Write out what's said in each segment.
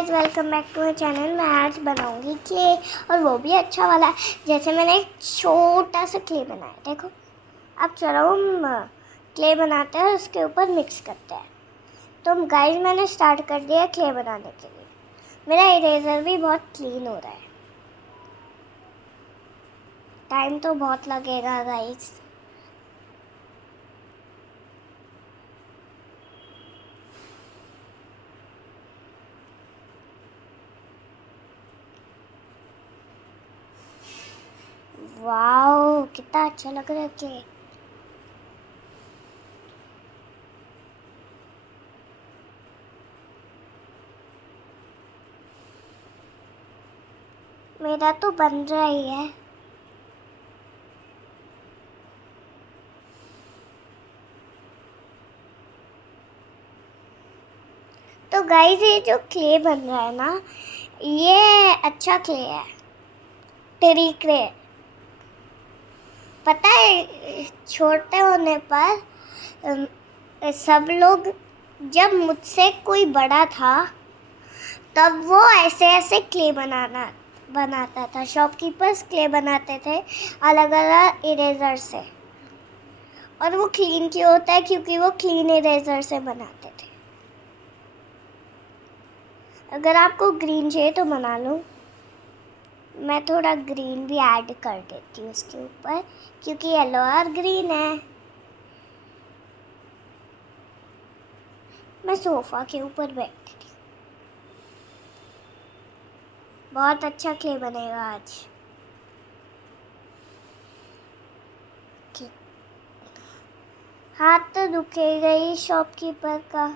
Guys, welcome back to my channel. मैं आज बनाऊंगी क्ले, और वो भी अच्छा वाला। जैसे मैंने एक छोटा सा क्ले बनाया, देखो। अब चलो हम क्ले बनाते हैं और उसके ऊपर मिक्स करते हैं। तो गाइस, मैंने स्टार्ट कर दिया क्ले बनाने के लिए। मेरा इरेजर भी बहुत क्लीन हो रहा है। टाइम तो बहुत लगेगा गाइस। वाओ, कितना अच्छा लग रहा है क्ले। मेरा तो बन रहा ही है। तो गाइस, ये जो क्ले बन रहा है ना, ये अच्छा क्ले है, टेरी क्ले। पता है, छोटे होने पर सब लोग, जब मुझसे कोई बड़ा था तब वो ऐसे ऐसे क्ले बनाता था। शॉपकीपर्स क्ले बनाते थे अलग अलग इरेजर से, और वो क्लीन क्यों होता है? क्योंकि वो क्लीन इरेजर से बनाते थे। अगर आपको ग्रीन चाहिए तो बना लो। मैं थोड़ा ग्रीन भी ऐड कर देती हूँ उसके ऊपर, क्योंकि येलो और ग्रीन है। मैं सोफा के ऊपर बैठी थी। बहुत अच्छा क्ले बनेगा आज। हाथ तो दुखेगा ही शॉपकीपर का।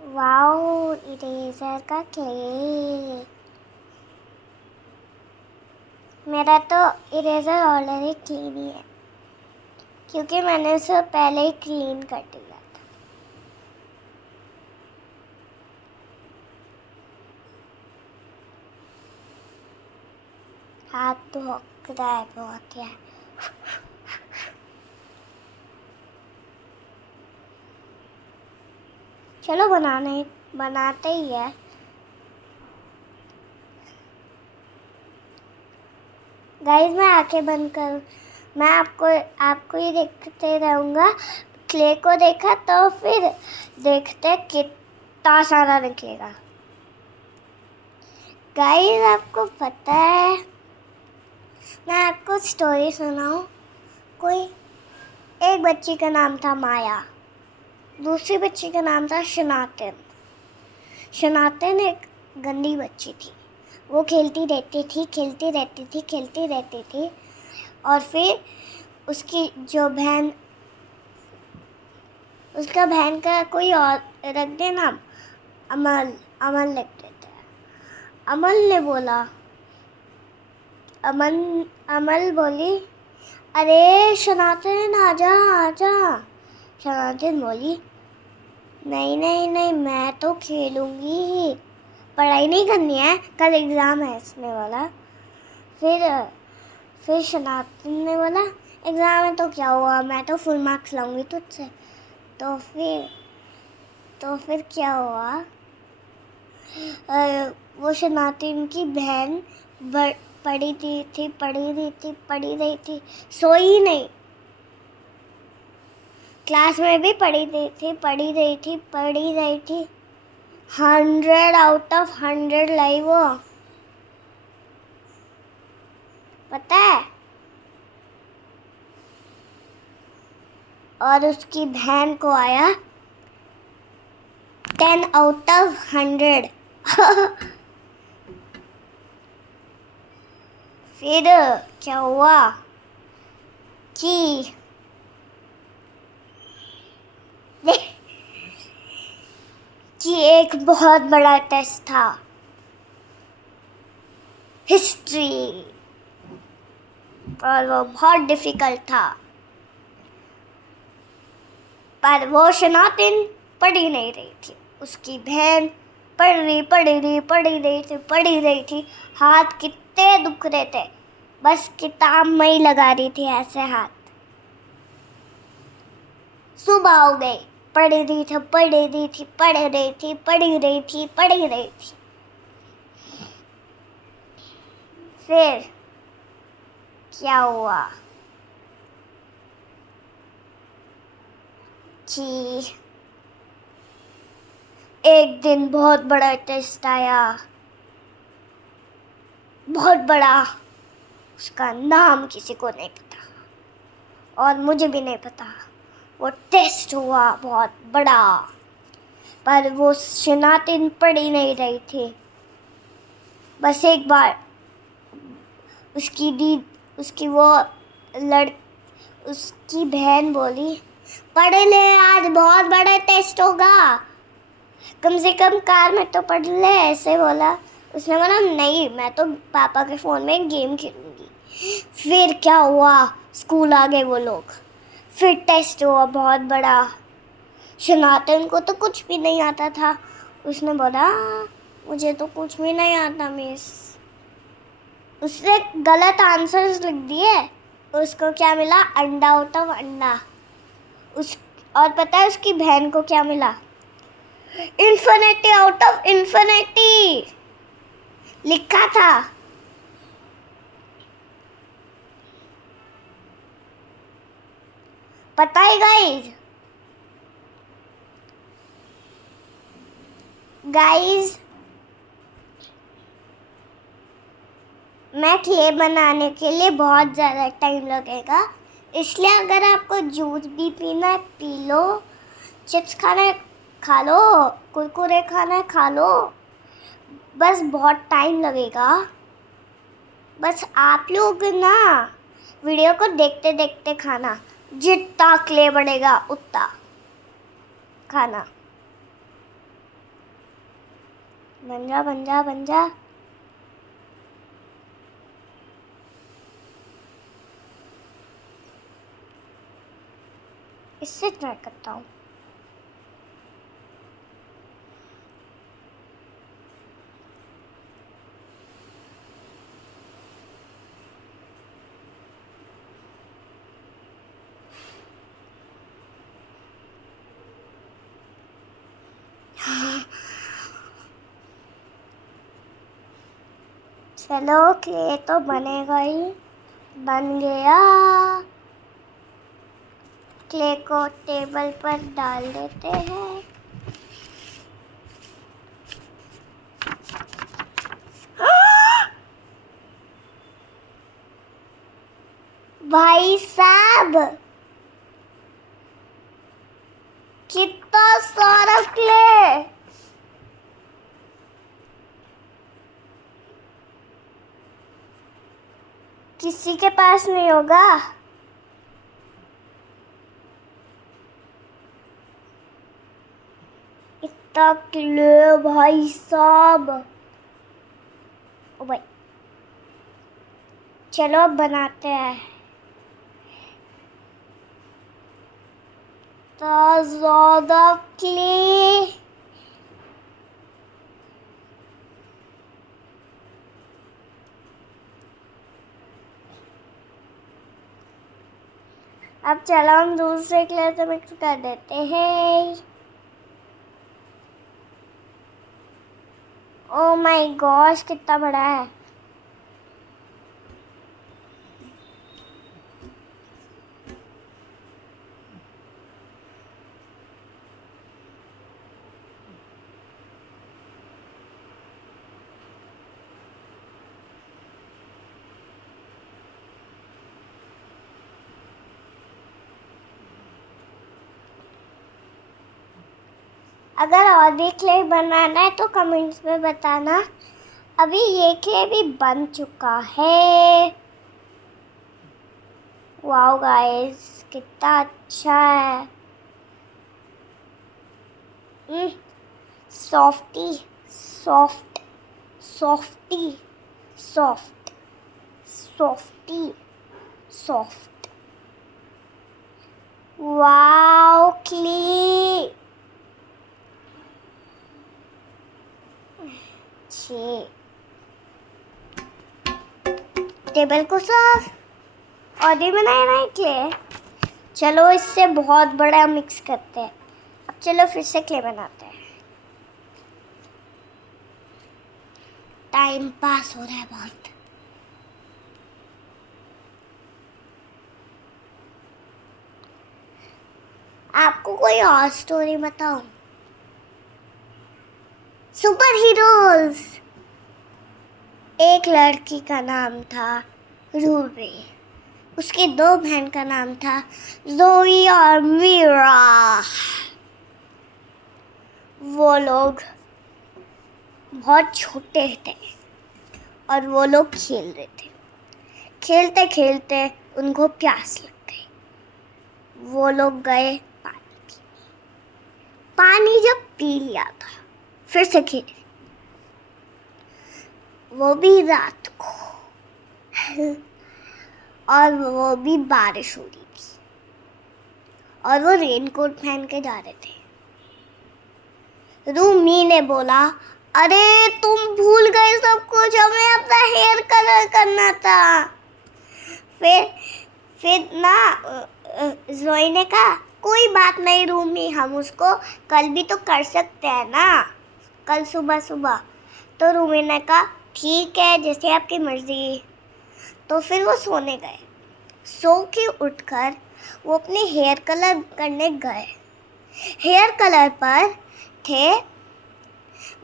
वाओ, इरेजर का क्ले। मेरा तो इरेजर ऑलरेडी क्लीन ही है, क्योंकि मैंने उसे पहले ही क्लीन कर दिया था। हाथ तो हक रहा है बहुत यार। चलो बनाते ही है। गाइस, मैं आंखें बंद कर, मैं आपको ही देखते रहूँगा। क्ले को देखा तो फिर देखते कितना सारा निकलेगा। गाइस, आपको पता है, मैं आपको स्टोरी सुनाऊं। एक बच्ची का नाम था माया, दूसरी बच्ची का नाम था शनातन। शनातन एक गंदी बच्ची थी। वो खेलती रहती थी, और फिर उसकी जो बहन, उसका बहन का कोई और रख दे नाम, अमल रख देते हैं। अमल बोली, अरे शनातन आजा आजा। शनातन बोली, नहीं नहीं नहीं, मैं तो खेलूंगी, पढ़ाई नहीं करनी है, कल एग्ज़ाम है इसने बोला। फिर शनातन ने बोला, एग्ज़ाम है तो क्या हुआ, मैं तो फुल मार्क्स लाऊंगी तुझसे। तो फिर क्या हुआ, वो शनातन की बहन पढ़ी रही थी, सोई नहीं। क्लास में भी पढ़ी रही थी। 100 आउट ऑफ 100 लाई वो, पता है। और उसकी बहन को आया 10 आउट ऑफ 100। फिर क्या हुआ कि एक बहुत बड़ा टेस्ट था। हिस्ट्री, और वो बहुत डिफिकल्ट था। पर वो शनातिन पढ़ ही नहीं रही थी। उसकी बहन पढ़ रही थी। हाथ कितने दुख रहे थे, बस किताब में ही लगा रही थी ऐसे हाथ। सुबह हो गई, पढ़ रही थी। फिर क्या हुआ कि एक दिन बहुत बड़ा टेस्ट आया, बहुत बड़ा। उसका नाम किसी को नहीं पता और मुझे भी नहीं पता। वो टेस्ट हुआ बहुत बड़ा, पर वो शनातिन पढ़ ही नहीं रही थी। बस एक बार उसकी बहन बोली, पढ़ ले, आज बहुत बड़ा टेस्ट होगा, कम से कम कार में तो पढ़ ले। ऐसे बोला। उसने बोला, नहीं, मैं तो पापा के फ़ोन में गेम खेलूंगी। फिर क्या हुआ, स्कूल आ गए वो लोग। फिर टेस्ट हुआ बहुत बड़ा। शनातन को तो कुछ भी नहीं आता था। उसने बोला, मुझे तो कुछ भी नहीं आता मिस। उसने गलत आंसर्स लिख दिए। उसको क्या मिला? अंडा आउट ऑफ अंडा। और पता है उसकी बहन को क्या मिला? इन्फिनिटी आउट ऑफ इन्फिनिटी लिखा था। पता है गाइस, मैं क्ले बनाने के लिए बहुत ज़्यादा टाइम लगेगा, इसलिए अगर आपको जूस भी पीना है पी लो, चिप्स खाना है खा लो, कुरकुरे खाना है खा लो, बस बहुत टाइम लगेगा। बस आप लोग ना वीडियो को देखते देखते खाना, जितना क्ले बढ़ेगा उतना खाना। बन जा। इससे ट्राई करता हूँ। चलो, क्ले तो बनेगा ही। बन गया। क्ले को टेबल पर डाल देते हैं। भाई साहब, कितना सारा क्ले! किसी के पास नहीं होगा? इतना क्ले भाई साहब। ओ भाई, चलो अब बनाते हैं। तो ज़्यादा क्ले। अब चलो हम दूसरे क्ले से मिक्स कर देते हैं। ओ माय गॉश, कितना बड़ा है। अगर और भी क्ले बनाना है तो कमेंट्स में बताना। अभी ये क्ले भी बन चुका है। वाओ गाइस, कितना अच्छा है। Softy, softy. Soft, softy, soft. Wow clay. 6 table को साफ और ये बनाया ना क्ले। चलो इससे बहुत बड़ा मिक्स करते हैं। अब चलो फिर से क्ले बनाते हैं। टाइम पास हो रहा है बहुत। आपको कोई और स्टोरी बताऊं? Super heroes. एक लड़की का नाम था रूबी। उसकी 2 बहन का नाम था जोई और मीरा। वो लोग बहुत छोटे थे और वो लोग खेल रहे थे। खेलते खेलते उनको प्यास लग गई। वो लोग गए पानी पीने। पानी जब पी लिया था फिर से खेले, वो भी रात को। और वो भी बारिश हो रही थी और वो रेनकोट पहन के जा रहे थे। रूमी ने बोला, अरे तुम भूल गए सब कुछ, हमें अपना हेयर कलर करना था। फिर ना जोई ने कहा, कोई बात नहीं रूमी, हम उसको कल भी तो कर सकते हैं ना, कल सुबह सुबह। तो रूमी ने कहा ठीक है, जैसे आपकी मर्जी। तो फिर वो सोने गए। सो के उठकर वो अपने हेयर कलर करने गए। हेयर कलर पर थे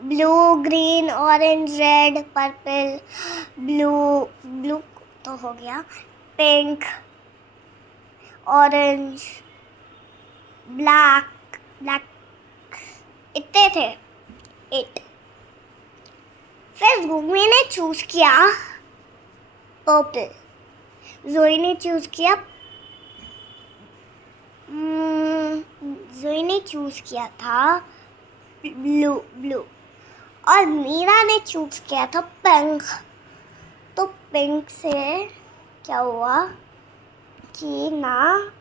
blue, green, orange, red, purple, blue तो हो गया, पिंक, ऑरेंज, ब्लैक, इतने थे 8। फिर रूमी ने चूज किया पर्पल, जोई ने चूज किया जोई ने चूज किया था ब्लू और मीरा ने चूज किया था पिंक। तो पिंक से क्या हुआ कि ना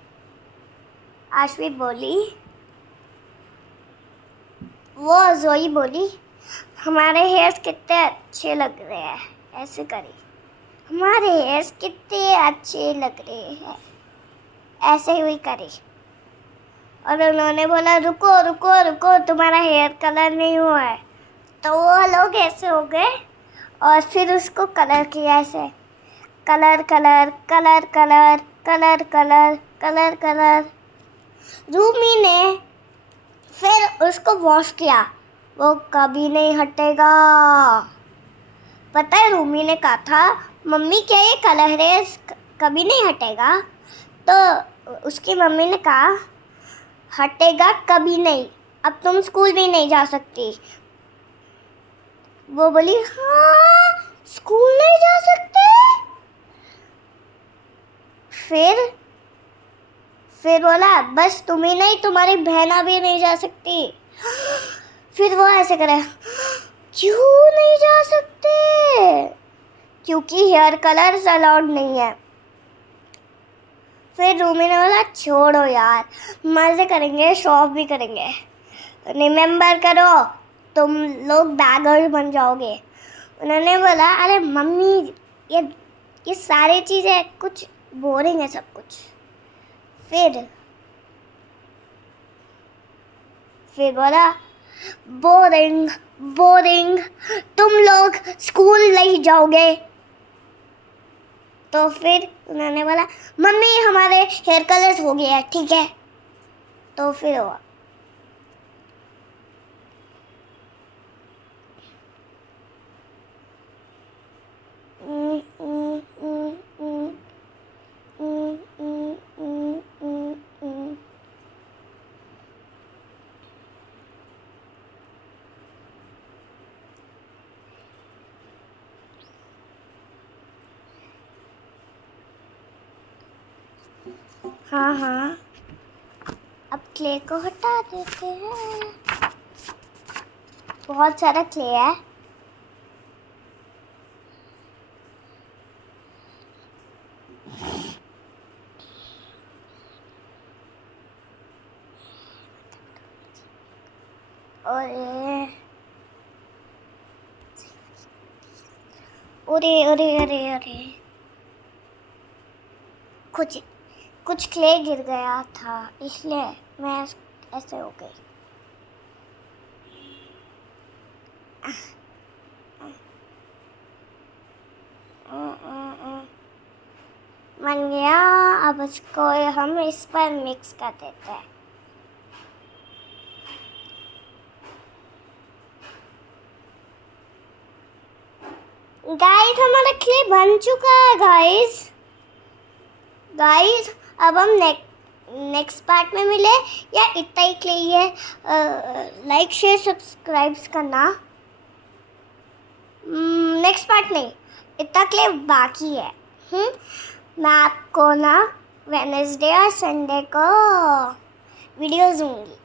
आशवी बोली, वो जोई बोली, हमारे हेयर्स कितने अच्छे लग रहे हैं, ऐसे करी, हमारे हेयर्स कितने अच्छे लग रहे हैं, ऐसे ही करी। और उन्होंने बोला रुको रुको रुको, तुम्हारा हेयर कलर नहीं हुआ है। तो वो लोग ऐसे हो गए और फिर उसको कलर किया, ऐसे colour colour colour colour colour colour colour colour. Rumi ने फिर उसको वॉश किया, वो कभी नहीं हटेगा। पता है रूमी ने कहा था, मम्मी क्या ये कलर है कभी नहीं हटेगा? तो उसकी मम्मी ने कहा हटेगा कभी नहीं, अब तुम स्कूल भी नहीं जा सकती। वो बोली हाँ स्कूल नहीं जा सकते। फिर बोला बस तुम ही नहीं, तुम्हारी बहना भी नहीं जा सकती। फिर वो ऐसे करे, क्यों नहीं जा सकते? क्योंकि हेयर कलर्स अलाउड नहीं है। फिर रूमी ने बोला छोड़ो यार, मजे करेंगे, शो ऑफ भी करेंगे, रिमेम्बर करो तुम लोग बैगर्स बन जाओगे। उन्होंने बोला अरे मम्मी ये सारी चीज़ें कुछ बोरिंग है सब कुछ। फिर बोला बोरिंग, तुम लोग स्कूल नहीं जाओगे। तो फिर उन्होंने बोला मम्मी हमारे हेयर कलर्स हो गया है, ठीक है। तो फिर हुआ हाँ, अब क्ले को हटा देते हैं। बहुत सारा क्ले है। अरे अरे अरे अरे अरे, कुछ क्ले गिर गया था इसलिए मैं ऐसे हो गई। बन गया। अब इसको हम इस पर मिक्स कर देते हैं। गाइस हमारा क्ले बन चुका है गाइस। अब हम नेक्स्ट पार्ट में मिले या इतना ही क्ले है। लाइक शेयर सब्सक्राइब करना। नेक्स्ट पार्ट नहीं, इतना क्ले बाकी है। मैं आपको ना वेडनेसडे और संडे को वीडियोस दूंगी।